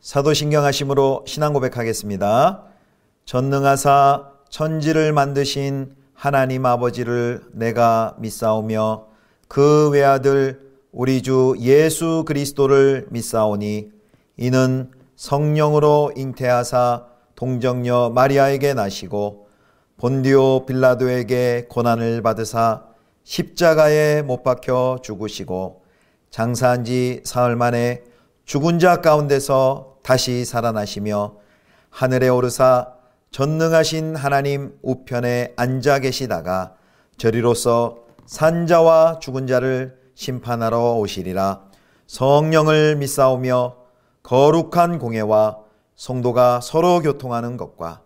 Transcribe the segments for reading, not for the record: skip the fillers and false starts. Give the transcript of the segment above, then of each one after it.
사도신경하심으로 신앙 고백하겠습니다. 전능하사 천지를 만드신 하나님 아버지를 내가 믿사오며 그 외아들 우리 주 예수 그리스도를 믿사오니 이는 성령으로 잉태하사 동정녀 마리아에게 나시고 본디오 빌라도에게 고난을 받으사 십자가에 못 박혀 죽으시고 장사한 지 사흘 만에 죽은 자 가운데서 다시 살아나시며 하늘에 오르사 전능하신 하나님 우편에 앉아 계시다가 저리로서 산자와 죽은 자를 심판하러 오시리라. 성령을 믿사오며 거룩한 공회와 성도가 서로 교통하는 것과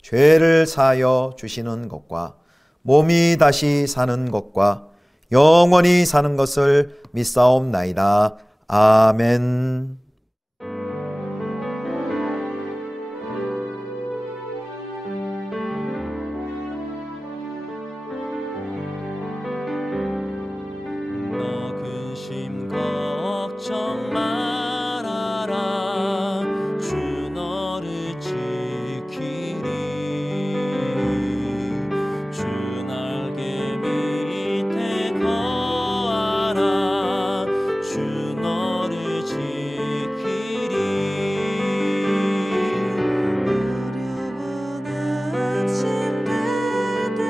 죄를 사하여 주시는 것과 몸이 다시 사는 것과 영원히 사는 것을 믿사옵나이다. 아멘. 너 근심 걱정 말아라. 주 너를 지키리. 주 날개 밑에 거하라. 주 너를 지키리. 어려운 아침 그대에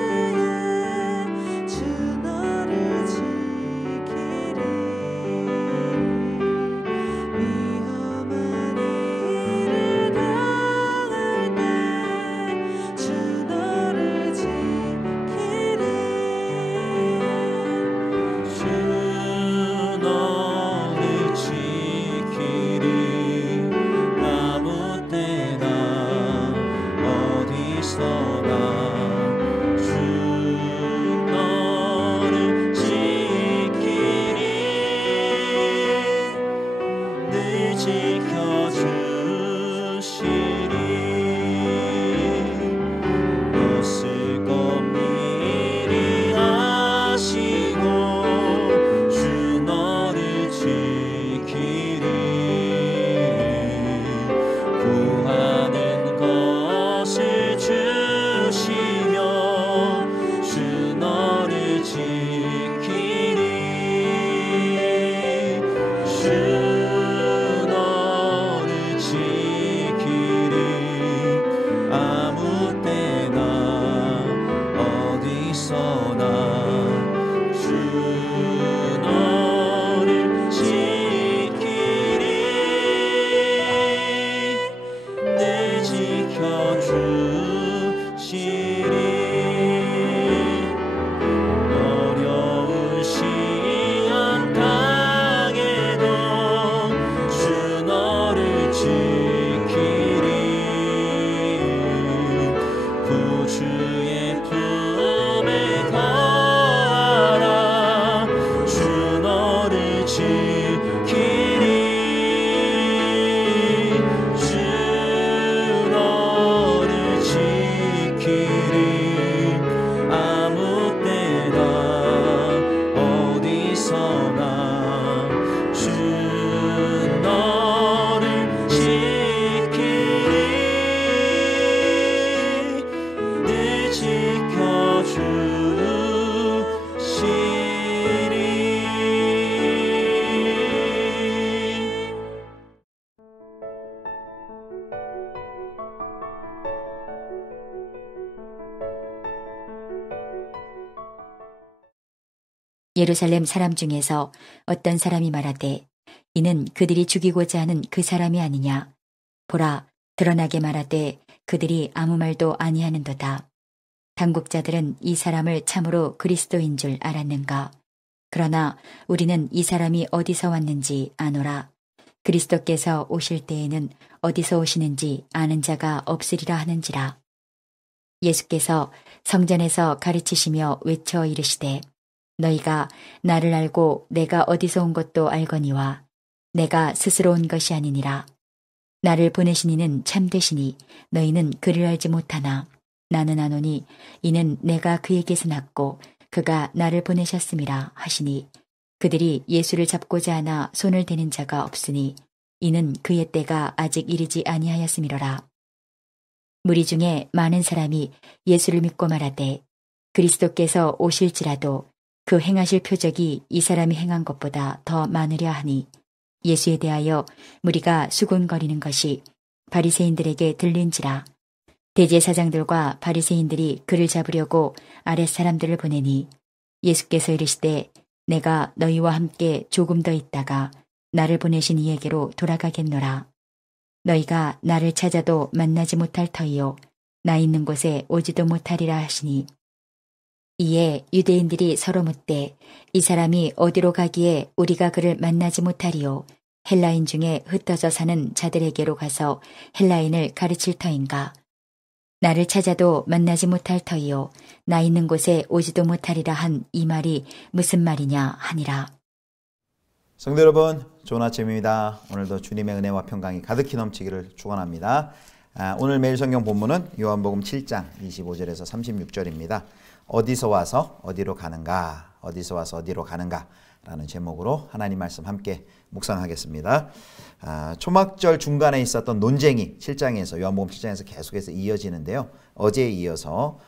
주 너를 지키리. 위험한 일을 당할 때 주 너를 지키리. 주 너를 지키리. 아무 때나 어디서나 주 너를 지키리. 늘 지켜주시리. 못쓸 것 미리 아시고 주 너를 지키리. 구하는 것을 주시며 주 너를 지키리. 주 너를 지키리. 아무 때나 어디서나 주 너를 지키리. 늘 지켜주시리. 어려운 시험 당해도 주 너를 지키리. 구주의 품에 거하라. 주 너를 지키리. 주 너를 지키리. 아무 때나 어디서나 주 너를 지키리. 늘 지켜주시리. 예루살렘 사람 중에서 어떤 사람이 말하되 이는 그들이 죽이고자 하는 그 사람이 아니냐. 보라, 드러나게 말하되 그들이 아무 말도 아니하는도다. 당국자들은 이 사람을 참으로 그리스도인 줄 알았는가. 그러나 우리는 이 사람이 어디서 왔는지 아노라. 그리스도께서 오실 때에는 어디서 오시는지 아는 자가 없으리라 하는지라. 예수께서 성전에서 가르치시며 외쳐 이르시되 너희가 나를 알고 내가 어디서 온 것도 알거니와 내가 스스로 온 것이 아니니라. 나를 보내신 이는 참되시니 너희는 그를 알지 못하나 나는 아노니 이는 내가 그에게서 났고 그가 나를 보내셨음이라 하시니 그들이 예수를 잡고자 하나 손을 대는 자가 없으니 이는 그의 때가 아직 이르지 아니하였음이로라. 무리 중에 많은 사람이 예수를 믿고 말하되 그리스도께서 오실지라도 그 행하실 표적이 이 사람이 행한 것보다 더 많으려 하니 예수에 대하여 무리가 수군거리는 것이 바리새인들에게 들린지라. 대제사장들과 바리새인들이 그를 잡으려고 아랫사람들을 보내니 예수께서 이르시되 내가 너희와 함께 조금 더 있다가 나를 보내신 이에게로 돌아가겠노라. 너희가 나를 찾아도 만나지 못할 터이요 나 있는 곳에 오지도 못하리라 하시니 이에 유대인들이 서로 묻되 이 사람이 어디로 가기에 우리가 그를 만나지 못하리요 헬라인 중에 흩어져 사는 자들에게로 가서 헬라인을 가르칠 터인가. 나를 찾아도 만나지 못할 터이요 나 있는 곳에 오지도 못하리라 한 이 말이 무슨 말이냐 하니라. 성도 여러분, 좋은 아침입니다. 오늘도 주님의 은혜와 평강이 가득히 넘치기를 축원합니다. 오늘 매일 성경 본문은 요한복음 7장 25절에서 36절입니다. 어디서 와서 어디로 가는가, 어디서 와서 어디로 가는가 라는 제목으로 하나님 말씀 함께 묵상하겠습니다. 초막절 중간에 있었던 논쟁이 7장에서 요한복음 7장에서 계속해서 이어지는데요. 어제에 이어서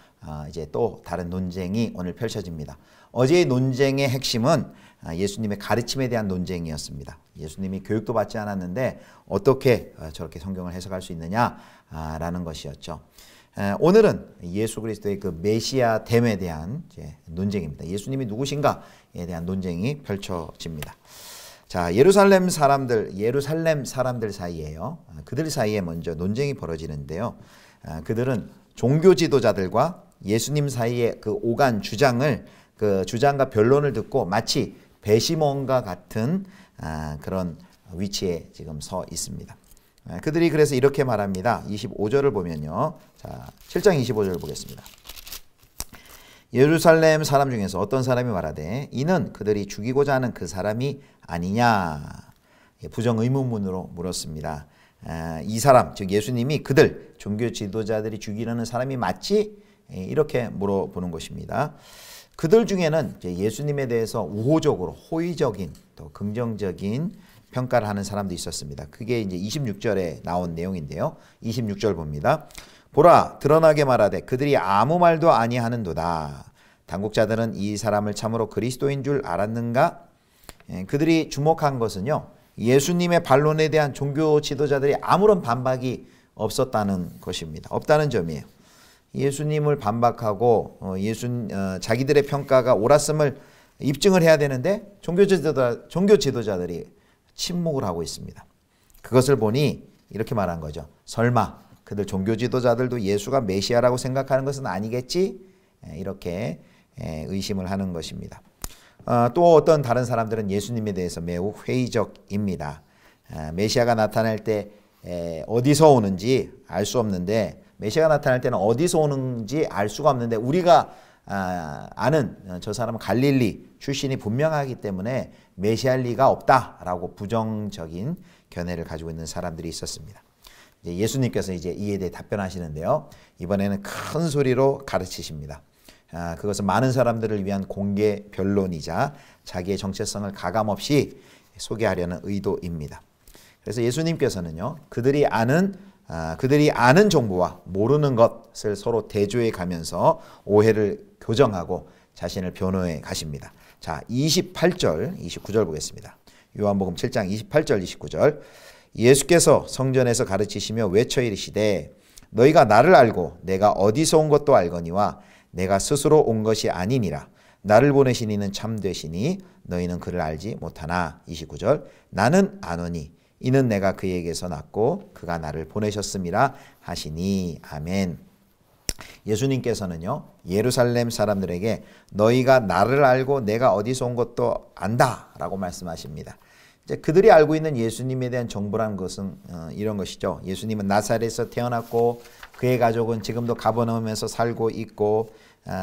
이제 또 다른 논쟁이 오늘 펼쳐집니다. 어제의 논쟁의 핵심은 예수님의 가르침에 대한 논쟁이었습니다. 예수님이 교육도 받지 않았는데 어떻게 저렇게 성경을 해석할 수 있느냐라는 것이었죠. 오늘은 예수 그리스도의 그 메시아됨에 대한 논쟁입니다. 예수님이 누구신가에 대한 논쟁이 펼쳐집니다. 자, 예루살렘 사람들 사이에요. 그들 사이에 먼저 논쟁이 벌어지는데요. 그들은 종교 지도자들과 예수님 사이의 그 오간 그 주장과 변론을 듣고 마치 배심원과 같은 그런 위치에 지금 서 있습니다. 그들이 그래서 이렇게 말합니다. 25절을 보면요. 자, 7장 25절을 보겠습니다. 예루살렘 사람 중에서 어떤 사람이 말하되 이는 그들이 죽이고자 하는 그 사람이 아니냐. 부정 의문문으로 물었습니다. 이 사람, 즉 예수님이 그들 종교 지도자들이 죽이려는 사람이 맞지? 이렇게 물어보는 것입니다. 그들 중에는 예수님에 대해서 우호적으로 호의적인 또 긍정적인 평가를 하는 사람도 있었습니다. 그게 이제 26절에 나온 내용인데요. 26절 봅니다. 보라, 드러나게 말하되 그들이 아무 말도 아니하는도다. 당국자들은 이 사람을 참으로 그리스도인 줄 알았는가? 그들이 주목한 것은요, 예수님의 반론에 대한 종교 지도자들이 아무런 반박이 없었다는 것입니다. 없다는 점이에요. 예수님을 반박하고 자기들의 평가가 옳았음을 입증을 해야 되는데 종교 지도자들이 침묵을 하고 있습니다. 그것을 보니 이렇게 말한 거죠. 설마 그들 종교 지도자들도 예수가 메시아라고 생각하는 것은 아니겠지? 이렇게 의심을 하는 것입니다. 또 어떤 다른 사람들은 예수님에 대해서 매우 회의적입니다. 메시아가 나타날 때 어디서 오는지 알 수 없는데 메시아가 나타날 때는 어디서 오는지 알 수가 없는데 우리가 아는 저 사람은 갈릴리 출신이 분명하기 때문에 메시아일 리가 없다라고 부정적인 견해를 가지고 있는 사람들이 있었습니다. 이제 예수님께서 이제 이에 대해 답변하시는데요. 이번에는 큰 소리로 가르치십니다. 그것은 많은 사람들을 위한 공개 변론이자 자기의 정체성을 가감없이 소개하려는 의도입니다. 그래서 예수님께서는요, 그들이 아는 정보와 모르는 것을 서로 대조해 가면서 오해를 교정하고 자신을 변호해 가십니다. 자, 28절, 29절 보겠습니다. 요한복음 7장 28절, 29절. 예수께서 성전에서 가르치시며 외쳐 이르시되 너희가 나를 알고 내가 어디서 온 것도 알거니와 내가 스스로 온 것이 아니니라. 나를 보내신 이는 참되시니 너희는 그를 알지 못하나. 29절. 나는 아노니 이는 내가 그에게서 났고 그가 나를 보내셨음이라 하시니. 아멘. 예수님께서는요, 예루살렘 사람들에게 너희가 나를 알고 내가 어디서 온 것도 안다 라고 말씀하십니다. 이제 그들이 알고 있는 예수님에 대한 정보란 것은 이런 것이죠. 예수님은 나사렛에서 태어났고 그의 가족은 지금도 가버나움에서 살고 있고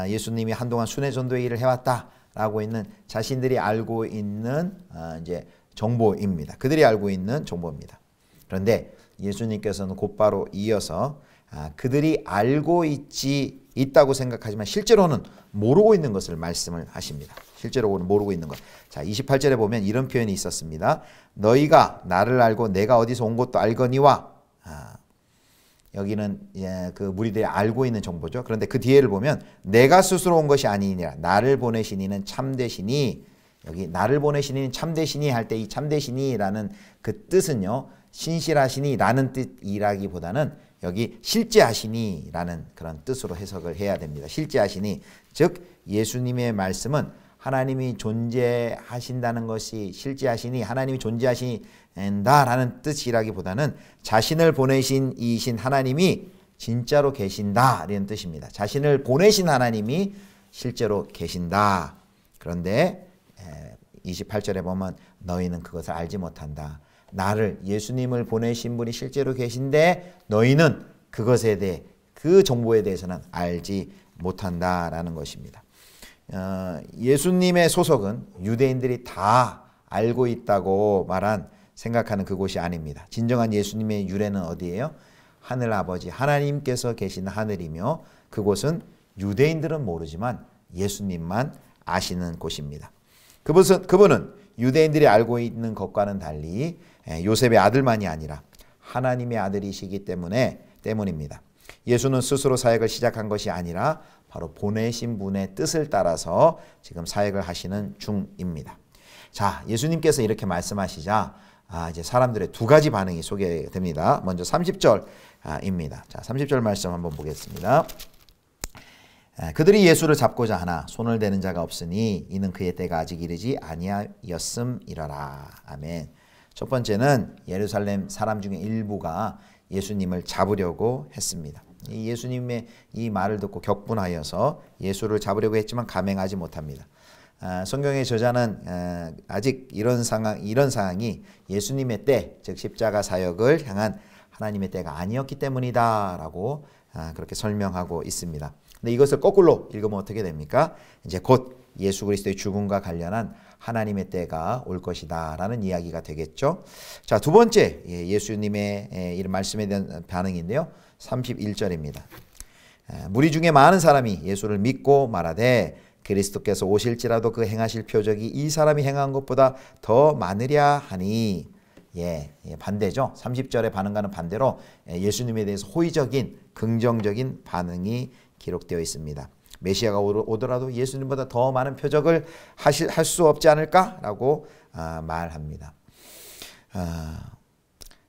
예수님이 한동안 순회전도의 일을 해왔다라고 있는 자신들이 알고 있는 이제 정보입니다. 그들이 알고 있는 정보입니다. 그런데 예수님께서는 곧바로 이어서 그들이 알고 있다고 생각하지만 실제로는 모르고 있는 것을 말씀을 하십니다. 실제로 모르고 있는 것. 자, 28절에 보면 이런 표현이 있었습니다. 너희가 나를 알고 내가 어디서 온 것도 알거니와. 여기는 그 무리들이 알고 있는 정보죠. 그런데 그 뒤에를 보면 내가 스스로 온 것이 아니니라. 나를 보내신 이는 참되시니. 여기 나를 보내신 이는 참되시니 할 때 이 참되시니라는 그 뜻은요. 신실하시니라는 뜻이라기보다는 여기 실제하시니라는 그런 뜻으로 해석을 해야 됩니다. 실제하시니. 즉 예수님의 말씀은 하나님이 존재하신다는 것이 실제하시니 하나님이 존재하신다라는 뜻이라기보다는 자신을 보내신 이신 하나님이 진짜로 계신다라는 뜻입니다. 자신을 보내신 하나님이 실제로 계신다. 그런데 28절에 보면 너희는 그것을 알지 못한다. 나를 예수님을 보내신 분이 실제로 계신데 너희는 그것에 대해 그 정보에 대해서는 알지 못한다라는 것입니다. 예수님의 소속은 유대인들이 다 알고 있다고 생각하는 그곳이 아닙니다. 진정한 예수님의 유래는 어디예요? 하늘 아버지 하나님께서 계신 하늘이며 그곳은 유대인들은 모르지만 예수님만 아시는 곳입니다. 그분은 유대인들이 알고 있는 것과는 달리 요셉의 아들만이 아니라 하나님의 아들이시기 때문입니다. 예수는 스스로 사역을 시작한 것이 아니라 바로 보내신 분의 뜻을 따라서 지금 사역을 하시는 중입니다. 자, 예수님께서 이렇게 말씀하시자 이제 사람들의 두 가지 반응이 소개됩니다. 먼저 30절입니다. 자, 30절 말씀 한번 보겠습니다. 그들이 예수를 잡고자 하나 손을 대는 자가 없으니 이는 그의 때가 아직 이르지 아니하였음이러라. 아멘. 첫 번째는 예루살렘 사람 중에 일부가 예수님을 잡으려고 했습니다. 예수님의 이 말을 듣고 격분하여서 예수를 잡으려고 했지만 감행하지 못합니다. 성경의 저자는 아직 이런 상황이 예수님의 때, 즉 십자가 사역을 향한 하나님의 때가 아니었기 때문이다라고 그렇게 설명하고 있습니다. 근데 이것을 거꾸로 읽으면 어떻게 됩니까? 이제 곧 예수 그리스도의 죽음과 관련한 하나님의 때가 올 것이다라는 이야기가 되겠죠. 자, 두 번째 예수님의 이런 말씀에 대한 반응인데요. 31절입니다. 무리 중에 많은 사람이 예수를 믿고 말하되 그리스도께서 오실지라도 그 행하실 표적이 이 사람이 행한 것보다 더 많으랴 하니. 반대죠. 30절의 반응과는 반대로 예수님에 대해서 호의적인 긍정적인 반응이 기록되어 있습니다. 메시아가 오더라도 예수님보다 더 많은 표적을 할 수 없지 않을까라고 말합니다.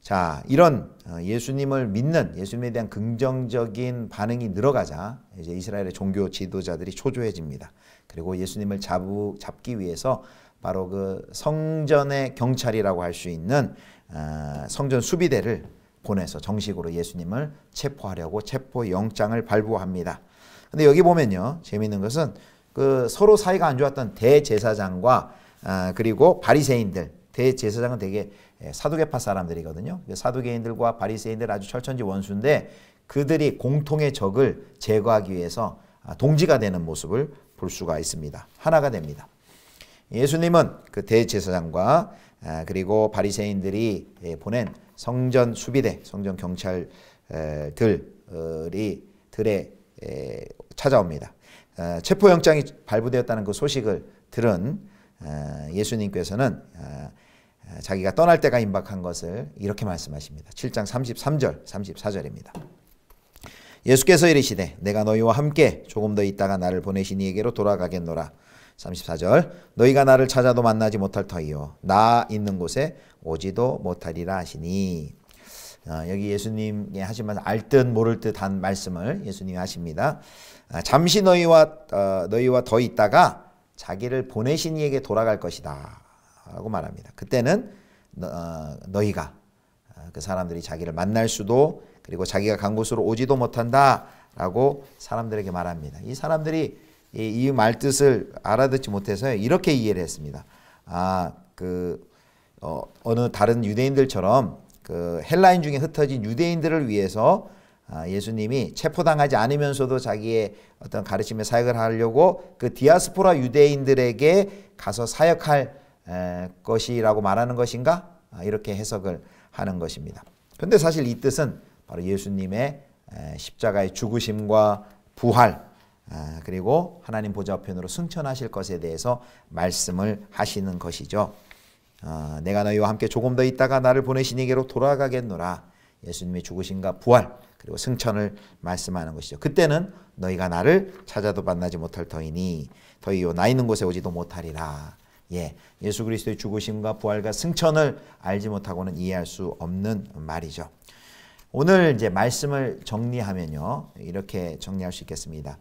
자, 이런 예수님을 믿는 예수님에 대한 긍정적인 반응이 늘어가자 이제 이스라엘의 종교 지도자들이 초조해집니다. 그리고 예수님을 잡기 위해서 바로 그 성전의 경찰이라고 할 수 있는 성전 수비대를 보내서 정식으로 예수님을 체포하려고 체포 영장을 발부합니다. 근데 여기 보면요, 재미있는 것은 그 서로 사이가 안 좋았던 대제사장과 그리고 바리새인들, 대제사장은 되게 사두개파 사람들이거든요. 사두개인들과 바리새인들 아주 철천지 원수인데 그들이 공통의 적을 제거하기 위해서 동지가 되는 모습을 볼 수가 있습니다. 하나가 됩니다. 예수님은 그 대제사장과 그리고 바리새인들이 보낸 성전 수비대, 성전 경찰들이 찾아옵니다. 체포영장이 발부되었다는 그 소식을 들은 예수님께서는 자기가 떠날 때가 임박한 것을 이렇게 말씀하십니다. 7장 33절, 34절입니다. 예수께서 이르시되 내가 너희와 함께 조금 더 있다가 나를 보내신 이에게로 돌아가겠노라. 34절 너희가 나를 찾아도 만나지 못할 터이요 나 있는 곳에 오지도 못하리라 하시니. 여기 예수님이 하신 말씀 알 듯 모를 듯한 말씀을 예수님이 하십니다. 잠시 너희와 더 있다가 자기를 보내신 이에게 돌아갈 것이다 라고 말합니다. 그때는 너희가 그 사람들이 자기를 만날 수도 그리고 자기가 간 곳으로 오지도 못한다 라고 사람들에게 말합니다. 이 사람들이 이 말뜻을 알아듣지 못해서 이렇게 이해를 했습니다. 어느 다른 유대인들처럼 그 헬라인 중에 흩어진 유대인들을 위해서 예수님이 체포당하지 않으면서도 자기의 어떤 가르침의 사역을 하려고 그 디아스포라 유대인들에게 가서 사역할 것이라고 말하는 것인가? 이렇게 해석을 하는 것입니다. 그런데 사실 이 뜻은 바로 예수님의 십자가의 죽으심과 부활, 그리고 하나님 보좌 우편으로 승천하실 것에 대해서 말씀을 하시는 것이죠. 내가 너희와 함께 조금 더 있다가 나를 보내신 이에게로 돌아가겠노라. 예수님의 죽으심과 부활 그리고 승천을 말씀하는 것이죠. 그때는 너희가 나를 찾아도 만나지 못할 터이니 더이요 나 있는 곳에 오지도 못하리라. 예수 그리스도의 죽으심과 부활과 승천을 알지 못하고는 이해할 수 없는 말이죠. 오늘 이제 말씀을 정리하면요, 이렇게 정리할 수 있겠습니다.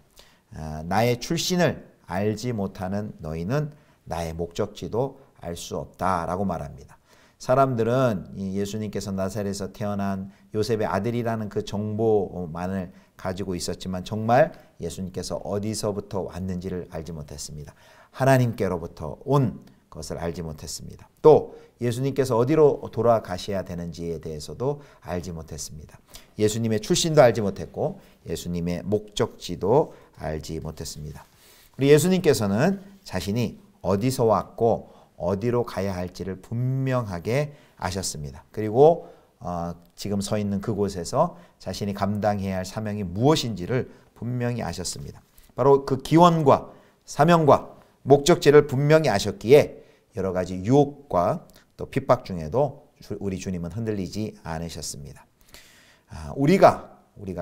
나의 출신을 알지 못하는 너희는 나의 목적지도 알 수 없다라고 말합니다. 사람들은 예수님께서 나사렛에서 태어난 요셉의 아들이라는 그 정보만을 가지고 있었지만 정말 예수님께서 어디서부터 왔는지를 알지 못했습니다. 하나님께로부터 온 것을 알지 못했습니다. 또 예수님께서 어디로 돌아가셔야 되는지에 대해서도 알지 못했습니다. 예수님의 출신도 알지 못했고 예수님의 목적지도 알지 못했습니다. 우리 예수님께서는 자신이 어디서 왔고 어디로 가야 할지를 분명하게 아셨습니다. 그리고 지금 서 있는 그곳에서 자신이 감당해야 할 사명이 무엇인지를 분명히 아셨습니다. 바로 그 기원과 사명과 목적지를 분명히 아셨기에 여러 가지 유혹과 또 핍박 중에도 우리 주님은 흔들리지 않으셨습니다. 우리가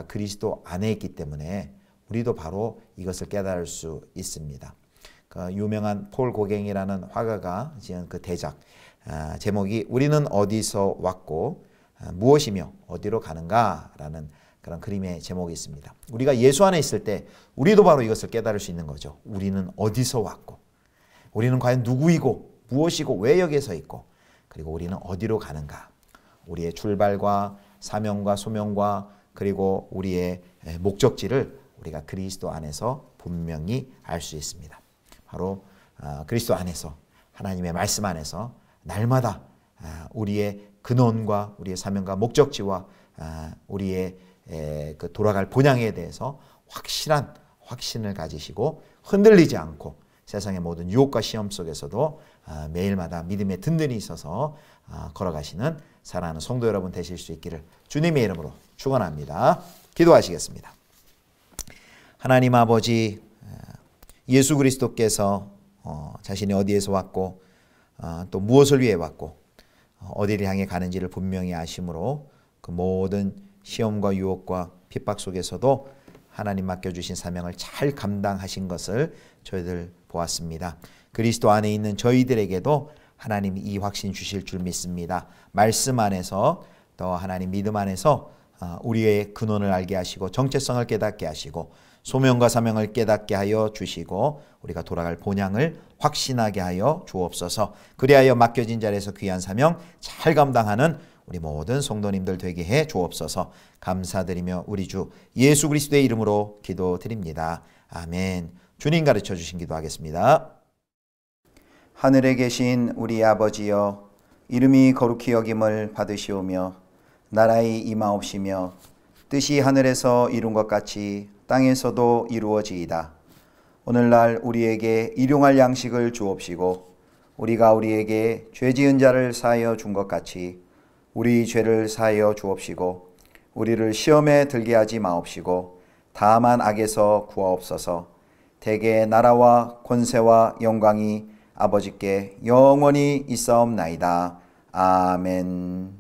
그리스도 안에 있기 때문에 우리도 바로 이것을 깨달을 수 있습니다. 그 유명한 폴 고갱이라는 화가가 지은 그 대작 제목이 우리는 어디서 왔고 무엇이며 어디로 가는가라는 그런 그림의 제목이 있습니다. 우리가 예수 안에 있을 때 우리도 바로 이것을 깨달을 수 있는 거죠. 우리는 어디서 왔고 우리는 과연 누구이고 무엇이고 왜 여기에 서 있고 그리고 우리는 어디로 가는가. 우리의 출발과 사명과 소명과 그리고 우리의 목적지를 우리가 그리스도 안에서 분명히 알 수 있습니다. 바로 그리스도 안에서 하나님의 말씀 안에서 날마다 우리의 근원과 우리의 사명과 목적지와 우리의 그 돌아갈 본향에 대해서 확실한 확신을 가지시고 흔들리지 않고 세상의 모든 유혹과 시험 속에서도 매일마다 믿음에 든든히 있어서 걸어가시는 사랑하는 성도 여러분 되실 수 있기를 주님의 이름으로 축원합니다. 기도하시겠습니다. 하나님 아버지, 예수 그리스도께서 자신이 어디에서 왔고 또 무엇을 위해 왔고 어디를 향해 가는지를 분명히 아심으로 그 모든 시험과 유혹과 핍박 속에서도 하나님 맡겨주신 사명을 잘 감당하신 것을 저희들 보았습니다. 그리스도 안에 있는 저희들에게도 하나님이 이 확신 주실 줄 믿습니다. 말씀 안에서 또 하나님 믿음 안에서 우리의 근원을 알게 하시고 정체성을 깨닫게 하시고 소명과 사명을 깨닫게 하여 주시고 우리가 돌아갈 본향을 확신하게 하여 주옵소서. 그리하여 맡겨진 자리에서 귀한 사명 잘 감당하는 우리 모든 성도님들 되게 해 주옵소서. 감사드리며 우리 주 예수 그리스도의 이름으로 기도드립니다. 아멘. 주님 가르쳐 주신 기도하겠습니다. 하늘에 계신 우리 아버지여, 이름이 거룩히 여김을 받으시오며 나라의 임하옵시며 뜻이 하늘에서 이룬 것 같이 땅에서도 이루어지이다. 오늘날 우리에게 일용할 양식을 주옵시고 우리가 우리에게 죄 지은 자를 사하여 준 것 같이 우리 죄를 사하여 주옵시고 우리를 시험에 들게 하지 마옵시고 다만 악에서 구하옵소서. 대개 나라와 권세와 영광이 아버지께 영원히 있사옵나이다. 아멘.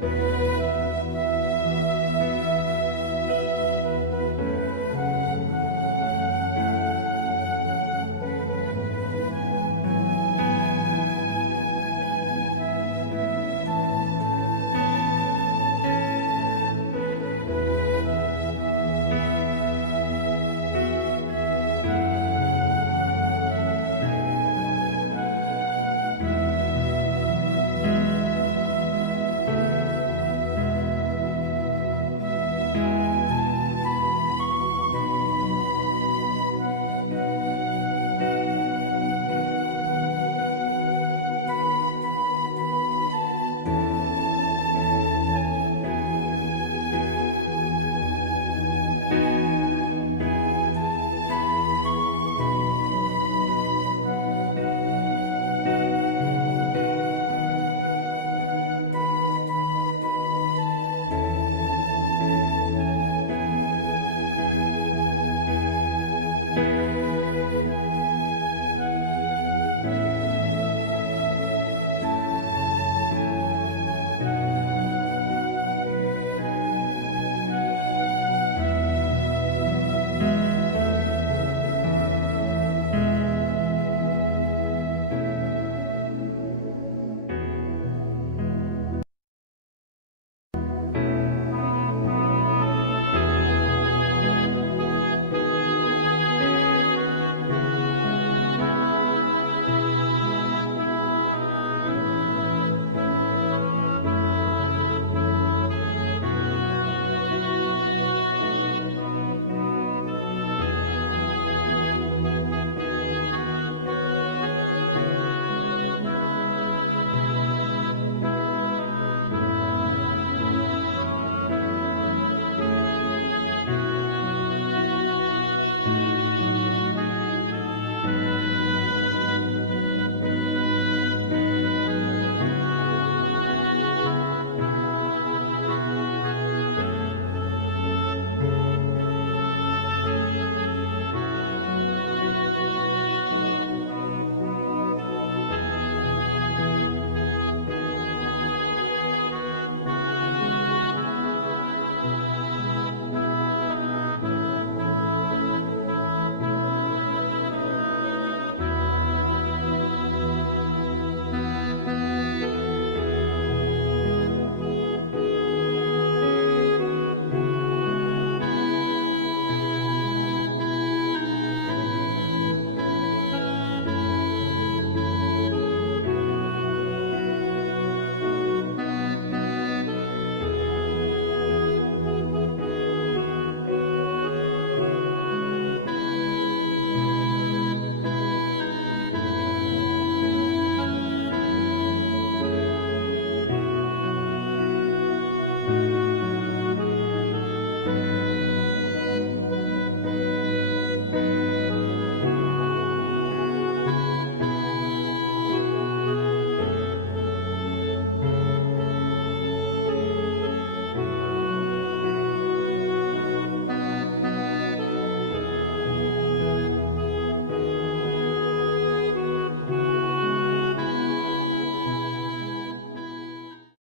주